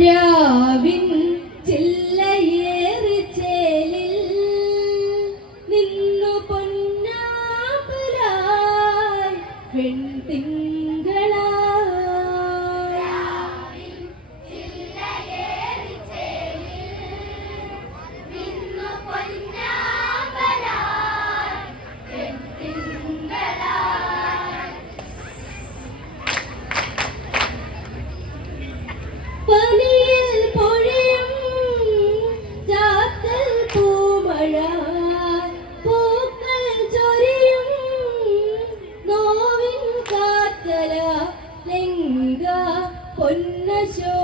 രാവിൻ yo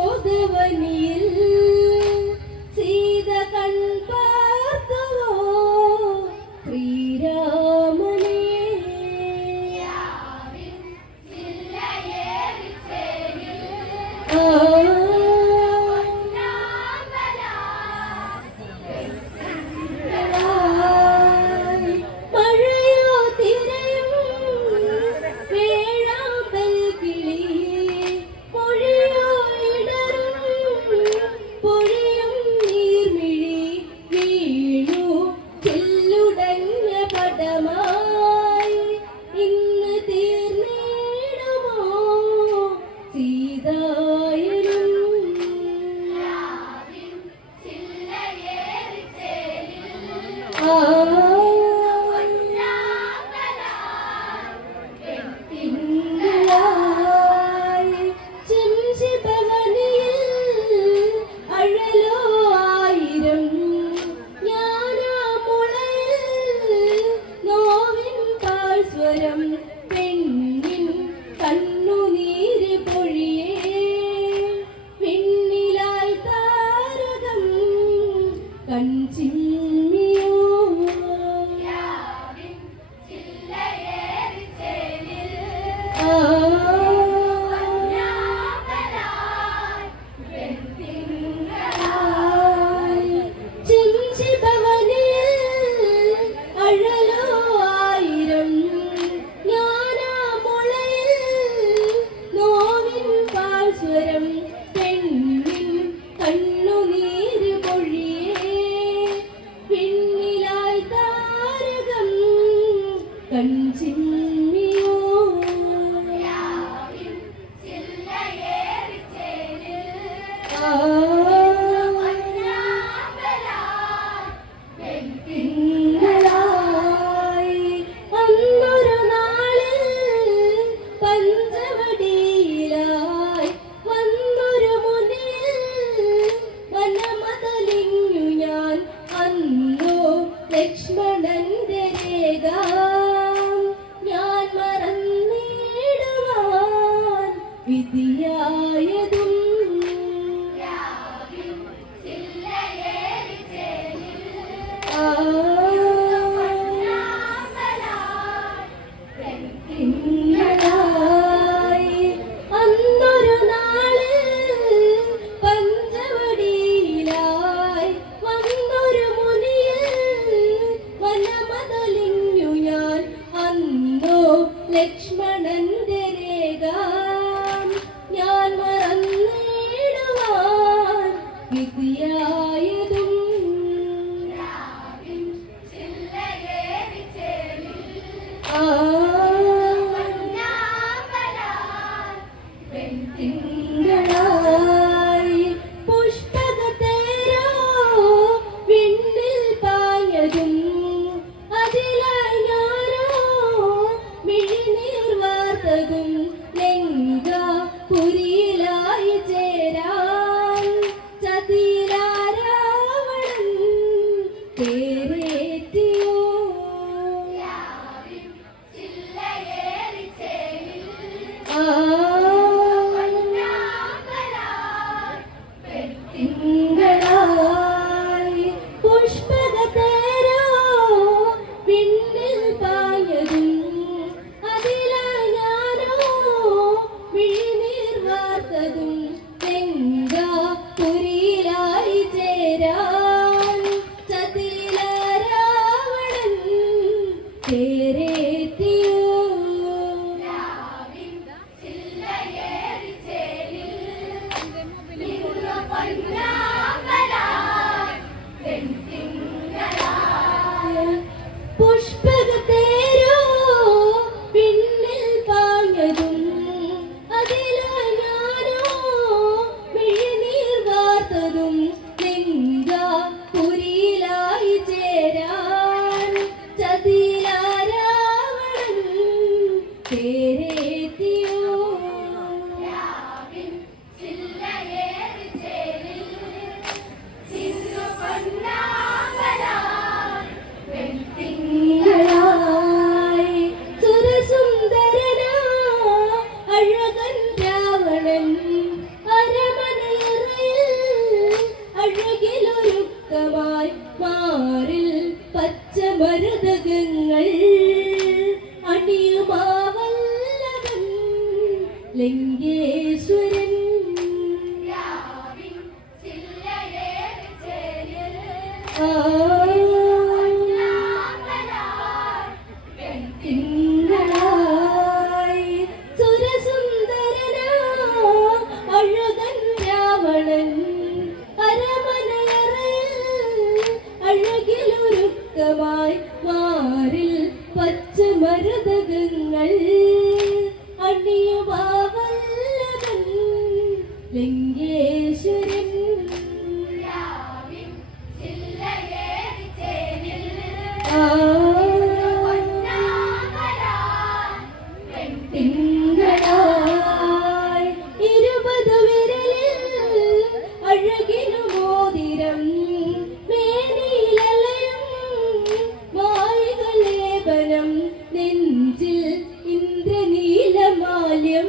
செய்தார் ഇന്ദ്രനീലമാല്യം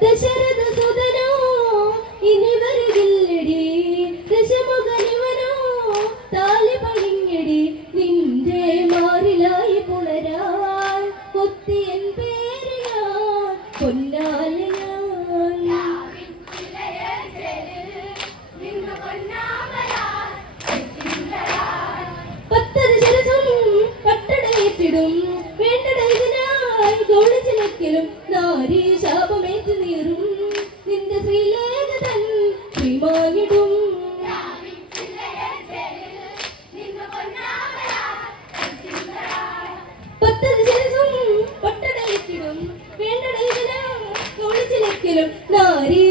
ദശരഥ സുതനോ ഇനി വരുകില്ലടി ദശമുഖനിവനോ താലി പണിഞ്ഞടി നിന്റെ മാറിലായി പുണരാൻ ഒത്തിയൻ പേരിനാൻ പൊന്നാലെ നാരി